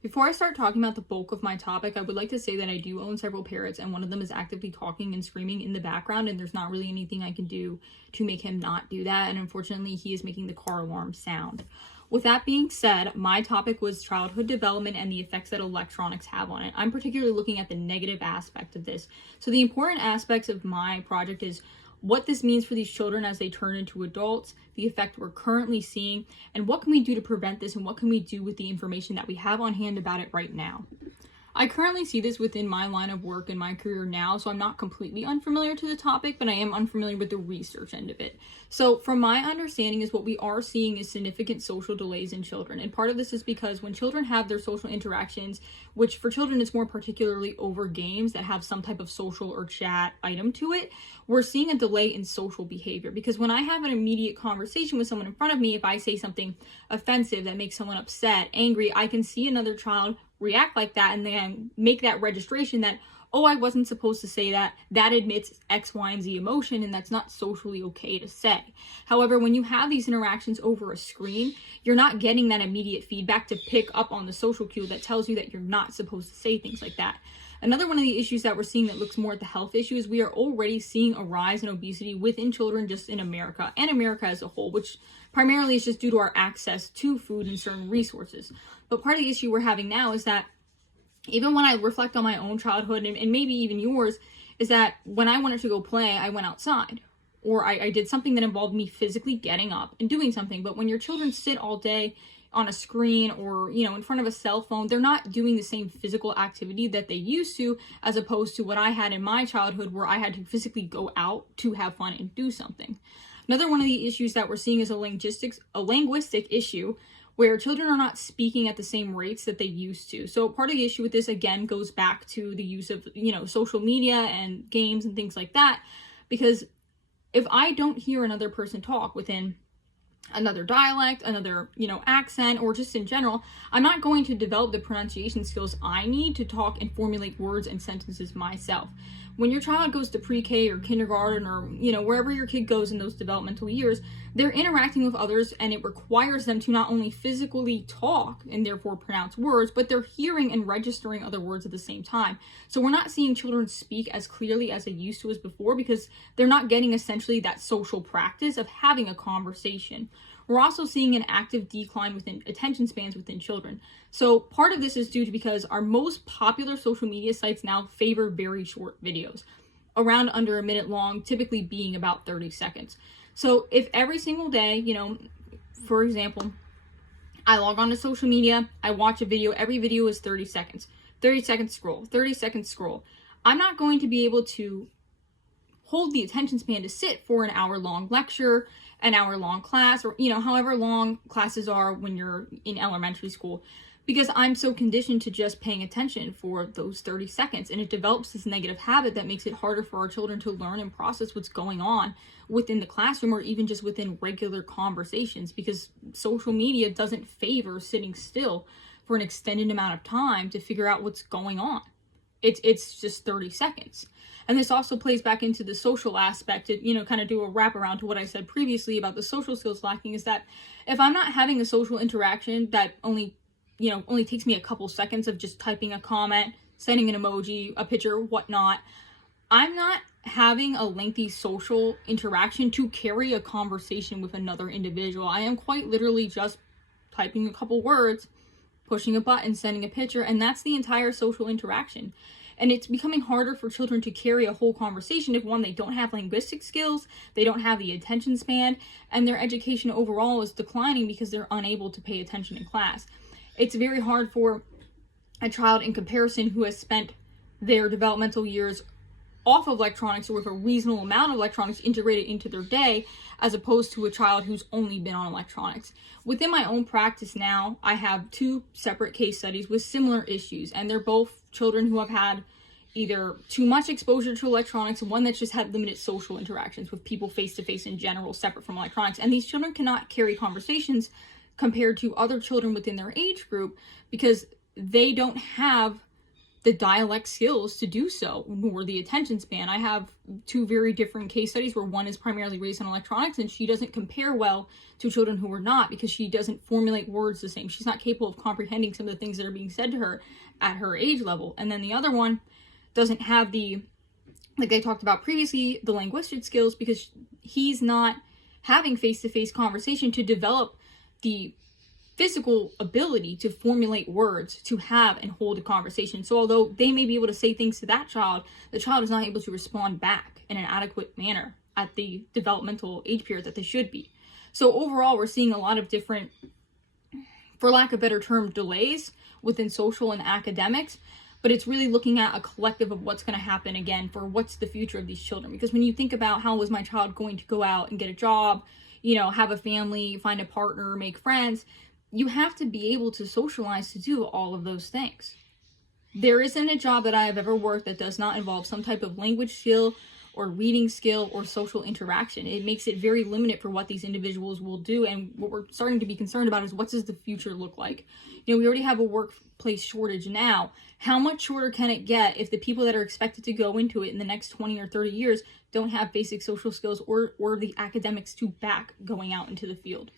Before I start talking about the bulk of my topic, I would like to say that I do own several parrots, and one of them is actively talking and screaming in the background, and there's not really anything I can do to make him not do that, and unfortunately he is making the car alarm sound. With that being said, my topic was childhood development and the effects that electronics have on it. I'm particularly looking at the negative aspect of this. So the important aspects of my project is what this means for these children as they turn into adults, the effect we're currently seeing, and what can we do to prevent this, and what can we do with the information that we have on hand about it right now. I currently see this within my line of work and my career now, so I'm not completely unfamiliar to the topic, but I am unfamiliar with the research end of it. So from my understanding is what we are seeing is significant social delays in children. And part of this is because when children have their social interactions, which for children it's more particularly over games that have some type of social or chat item to it, we're seeing a delay in social behavior. Because when I have an immediate conversation with someone in front of me, if I say something offensive that makes someone upset, angry, I can see another child react like that and then make that registration that, oh, I wasn't supposed to say that. That admits X, Y, and Z emotion, and that's not socially okay to say. However, when you have these interactions over a screen, you're not getting that immediate feedback to pick up on the social cue that tells you that you're not supposed to say things like that. Another one of the issues that we're seeing that looks more at the health issue is we are already seeing a rise in obesity within children just in America and America as a whole, which primarily is just due to our access to food and certain resources. But part of the issue we're having now is that even when I reflect on my own childhood and maybe even yours, is that when I wanted to go play, I went outside. Or I did something that involved me physically getting up and doing something. But when your children sit all day on a screen or, in front of a cell phone, they're not doing the same physical activity that they used to, as opposed to what I had in my childhood where I had to physically go out to have fun and do something. Another one of the issues that we're seeing is a linguistic issue where children are not speaking at the same rates that they used to. So part of the issue with this, again, goes back to the use of, social media and games and things like that. Because if I don't hear another person talk within another dialect, another, accent, or just in general, I'm not going to develop the pronunciation skills I need to talk and formulate words and sentences myself. When your child goes to pre-K or kindergarten or, wherever your kid goes in those developmental years, they're interacting with others, and it requires them to not only physically talk and therefore pronounce words, but they're hearing and registering other words at the same time. So we're not seeing children speak as clearly as they used to as before because they're not getting essentially that social practice of having a conversation. We're also seeing an active decline within attention spans within children. So part of this is due to because our most popular social media sites now favor very short videos, around under a minute long, typically being about 30 seconds. So if every single day, for example, I log on to social media, I watch a video, every video is 30 seconds. 30 seconds scroll, 30 seconds scroll. I'm not going to be able to hold the attention span to sit for an hour-long lecture, an hour-long class, or, however long classes are when you're in elementary school, because I'm so conditioned to just paying attention for those 30 seconds. And it develops this negative habit that makes it harder for our children to learn and process what's going on within the classroom or even just within regular conversations, because social media doesn't favor sitting still for an extended amount of time to figure out what's going on. It's just 30 seconds. And this also plays back into the social aspect to, kind of do a wraparound to what I said previously about the social skills lacking, is that if I'm not having a social interaction that only takes me a couple seconds of just typing a comment, sending an emoji, a picture, whatnot, I'm not having a lengthy social interaction to carry a conversation with another individual. I am quite literally just typing a couple words, pushing a button, sending a picture, and that's the entire social interaction. And it's becoming harder for children to carry a whole conversation if, one, they don't have linguistic skills, they don't have the attention span, and their education overall is declining because they're unable to pay attention in class. It's very hard for a child in comparison who has spent their developmental years off of electronics or with a reasonable amount of electronics integrated into their day, as opposed to a child who's only been on electronics. Within my own practice now, I have two separate case studies with similar issues, and they're both children who have had either too much exposure to electronics, one that's just had limited social interactions with people face-to-face in general, separate from electronics. And these children cannot carry conversations compared to other children within their age group because they don't have the dialect skills to do so, nor the attention span. I have two very different case studies where one is primarily raised on electronics, and she doesn't compare well to children who are not, because she doesn't formulate words the same. She's not capable of comprehending some of the things that are being said to her at her age level. And then the other one doesn't have the, like I talked about previously, the linguistic skills, because he's not having face-to-face conversation to develop the physical ability to formulate words, to have and hold a conversation. So although they may be able to say things to that child, the child is not able to respond back in an adequate manner at the developmental age period that they should be. So overall, we're seeing a lot of different, for lack of a better term, delays within social and academics, but it's really looking at a collective of what's going to happen again for what's the future of these children. Because when you think about how was my child going to go out and get a job, you know, have a family, find a partner, make friends, you have to be able to socialize to do all of those things. There isn't a job that I have ever worked that does not involve some type of language skill or reading skill or social interaction. It makes it very limited for what these individuals will do. And what we're starting to be concerned about is, what does the future look like? You know, we already have a workplace shortage now. How much shorter can it get if the people that are expected to go into it in the next 20 or 30 years don't have basic social skills or the academics to back going out into the field?